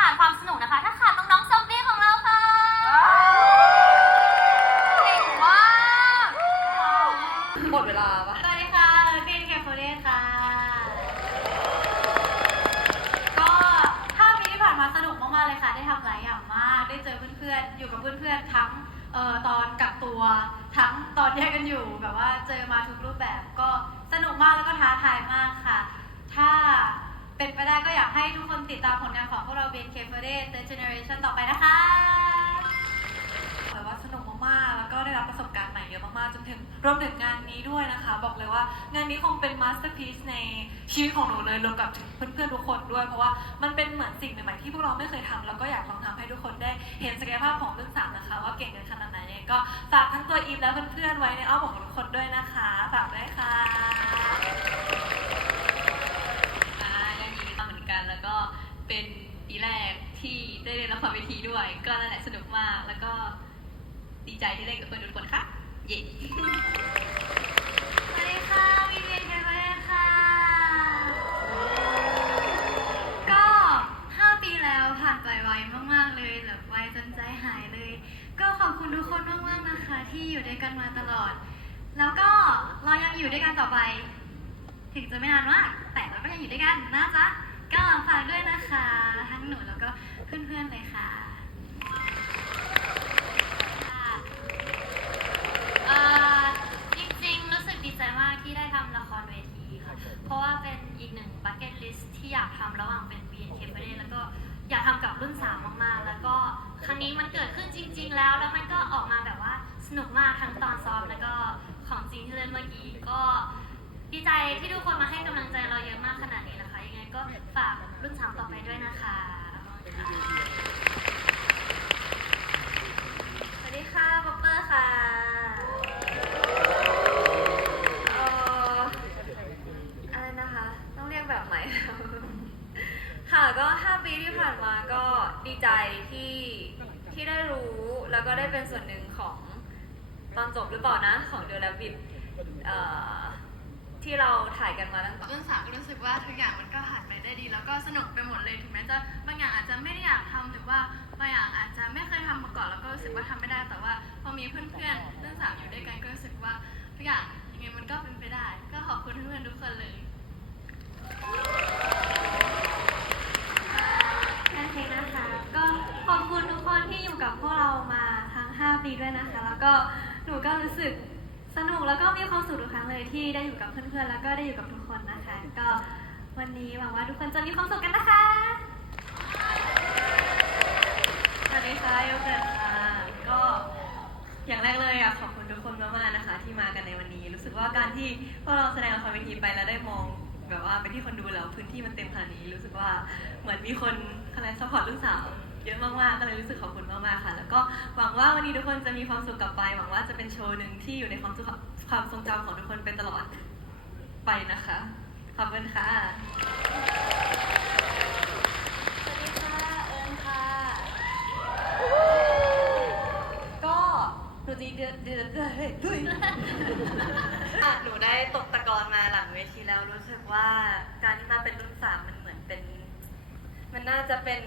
ขาดความสนุกนะคะ ถ้าขาดน้องๆซอมบี้ของเราค่ะเก่งมากหมดเวลาปะสวัสดีค่ะเกนแคนโฟเดค่ะ ก็ถ้าปีที่ผ่านมาสนุกมากๆเลยค่ะ ได้ทำหลายอย่างมาก ได้เจอเพื่อนๆ อยู่กับเพื่อนๆ ทั้งเอ่อตอนกักตัว ทั้งตอนแยกกันอยู่ แบบว่าเจอมาทุกรูปแบบ ก็สนุกมากแล้วก็ท้าทายมากค่ะ ถ้า ก็อยากให้ทุกคนติดตามผลงานของพวกเรา BNK 48 The Generation ต่อไปนะคะแต่ว่าสนุกมากๆ แล้วก็ได้รับประสบการณ์ใหม่เยอะมากๆ จนถึงรวมถึงงานนี้ด้วยนะคะ บอกเลยว่างานนี้คงเป็นมาสเตอร์พีซในชีวิตของหนูเลยรวมกับเพื่อนๆทุกคนด้วย เพราะว่ามันเป็นเหมือนสิ่งใหม่ๆที่พวกเราไม่เคยทำแล้วก็อยากลองทำให้ทุกคนได้เห็นศักยภาพของรุ่นสามนะคะ ว่าเก่งกันขนาดไหนก็ฝากทั้งตัวอีฟและเพื่อนๆไว้ในอ้อมอกของทุกคนด้วยนะคะฝากด้วยค่ะ เล่นละครเวทีด้วย ก็นั่นแหละสนุกมาก แล้วก็ดีใจที่เล่นกับเพื่อนทุกคนค่ะ เย้สวัสดีค่ะวีเวียนเทเวค่ะ ก็ 5 ปีแล้วผ่านไปไวมากๆเลยแบบไวจนใจหายเลย ก็ขอบคุณทุกคนมากๆนะคะ ที่อยู่ด้วยกันมาตลอด แล้วก็เรายังอยู่ด้วยกันต่อไป ถึงจะไม่นานมากแต่เราก็ยังอยู่ด้วยกันนะจ๊ะก็ฝากด้วยนะคะ ทั้งหนูแล้วก็เพื่อนๆเลยค่ะ เอ่อจริงๆ รู้สึกดีใจมากที่ได้ทำละครเวทีค่ะ เพ ราะว่าเป็นอีกหนึ่งบัคเก็ตลิสที่อยากทำระหว่างเป็น BNK ไปได้แล้วก็อยากทำกับรุ่นสามมากๆ แล้วก็ครั้งนี้มันเกิดขึ้นจริง ๆ แล้ว แล้วมันก็ออกมาแบบว่าสนุกมากทั้งตอนซ้อมแล้วก็ของจริงที่เล่นเมื่อกี้ก็ดีใจที่ทุกคนมาให้กำลังใจเราเยอะมากขนาดนี้นะคะ ยังไงก็ฝากรุ่นสามต่อไปด้วยนะคะสวัสดีค่ะป๊อปเปอร์ค่ะเอ่ออะไรนะคะ ต้องเรียกแบบใหม่ ค่ะก็ 5 ปีที่ผ่านมาก็ดีใจที่ที่ได้รู้แล้วก็ได้เป็นส่วนหนึ่งของ ตอนจบหรือเปล่านะของเด e ล a บิ t ที่เราถ่ายกันมาตั้งแต่รุ่นสามก็รู้สึกว่าทุกอย่างมันก็ผ่านไปได้ดี แล้วก็สนุกไปหมดเลยถึงแม้จะบางอย่างอาจจะไม่ได้อยากทำหรือว่าบางอย่างอาจจะไม่เคยทำมาก่อนแล้วก็รู้สึกว่าทำไม่ได้แต่ว่า พอมีเพื่อนๆรุ่นสามอยู่ด้วยกันก็รู้สึกว่าทุกอย่างยังไงมันก็เป็นไปได้ ก็ขอบคุณเพื่อนๆทุกคนเลยแอนเทคนะคะก็ขอบคุณทุกคนที่อยู่กับพวกเรามาทั้ง 5 ปีด้วยนะคะ แล้วก็ หนูก็รู้สึกสนุกแล้วก็มีความสุขทุกครั้งเลยที่ได้อยู่กับเพื่อนๆแล้วก็ได้อยู่กับทุกคนนะคะ ก็วันนี้หวังว่าทุกคนจะมีความสุขกันนะคะสวัสดีค่ะโยเกิร์ตค่ะก็อย่างแรกเลยอะขอบคุณทุกคนมากๆนะคะ ที่มากันในวันนี้ รู้สึกว่าการที่พวกเราแสดงละครเวทีไปแล้วได้มองแบบว่าไปที่คนดูแล้วพื้นที่มันเต็มขนาดนี้ รู้สึกว่าเหมือนมีคนคะแนนซัพพอร์ตลูกสาว เยอะมากๆก็เลยรู้สึกขอบคุณมากๆค่ะ แล้วก็หวังว่าวันนี้ทุกคนจะมีความสุขกลับไป หวังว่าจะเป็นโชว์หนึ่งที่อยู่ในความสุขความทรงจำของทุกคนเป็นตลอดไปนะคะ ขอบคุณค่ะ สวัสดีค่ะ เอิญค่ะ ก็หนูดีเดือดเดือดเดือดดุยอะหนูได้ตกตะกอนมาหลังเวทีแล้วรู้สึกว่าการที่มาเป็นรุ่นสามมันเหมือนเป็น มันน่าจะเป็น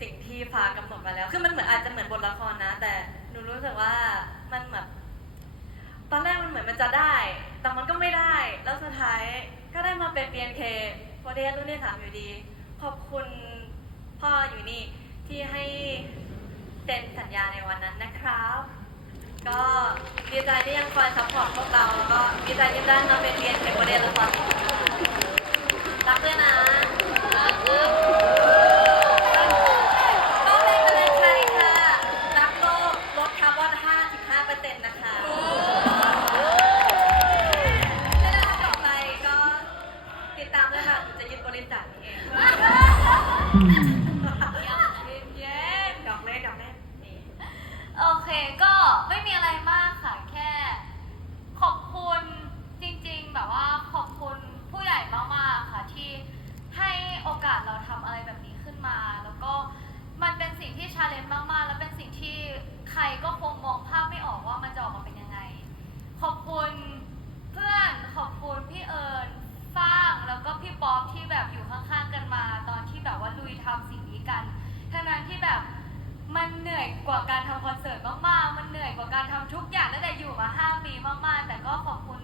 สิ่งที่ฟ้ากำหนดมาแล้ว คือมันเหมือนอาจจะเหมือนบทละครนะ แต่หนูรู้สึกว่ามันแบบตอนแรกมันเหมือนมันจะได้ แต่มันก็ไม่ได้ แล้วสุดท้ายก็ได้มาเป็น BNK พอได้รุ่นที่สามอยู่ดี ขอบคุณพ่ออยู่นี่ที่ให้เซ็นสัญญาในวันนั้นนะครับ ก็ดีใจที่ยังคอยซัพพอร์ตพวกเราแล้วก็ดีใจที่ได้มาเป็นเรียนเป็นปรเด็นละครรักด้วยนะ เทำสิ่งนี้กันทั้งนั้นที่แบบมันเหนื่อยกว่าการทำคอนเสิร์ตมากๆ มันเหนื่อยกว่าการทำทุกอย่างตั้งแต่อยู่มาห้าปีมากๆ แต่ก็ขอบคุณ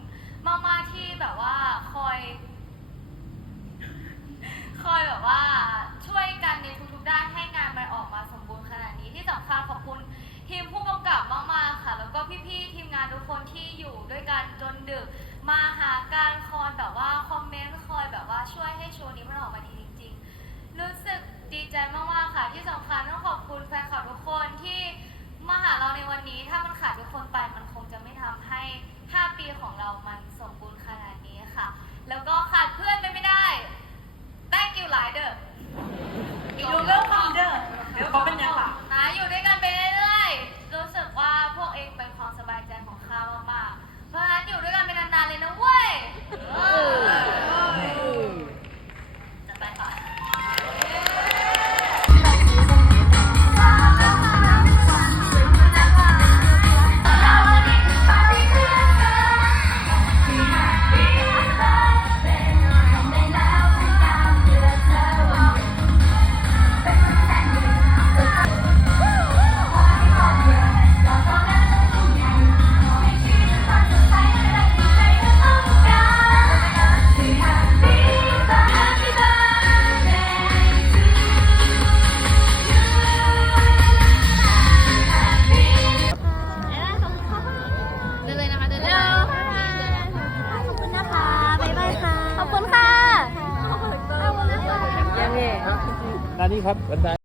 มากๆที่แบบว่าคอย คอยแบบว่าช่วยกันในทุกๆด้านให้งานมันออกมาสมบูรณ์ขนาดนี้ที่สำคัญขอบคุณทีมผู้กำกับมากๆค่ะ แล้วก็พี่ๆทีมงานทุกคนที่อยู่ด้วยกันจนดึกมาหาการคอนแบบว่าคอมเมนต์คอยแบบว่าช่วยให้โชว์นี้มันออกมาดีจริงๆ รู้สึก ดีใจมากๆค่ะ ที่สำคัญต้องขอบคุณแฟนคลับทุกคนที่มาหาเราในวันนี้ ถ้ามันขาดทุกคนไปมันคงจะไม่ทำให้ 5 ปี นี้ครับบันได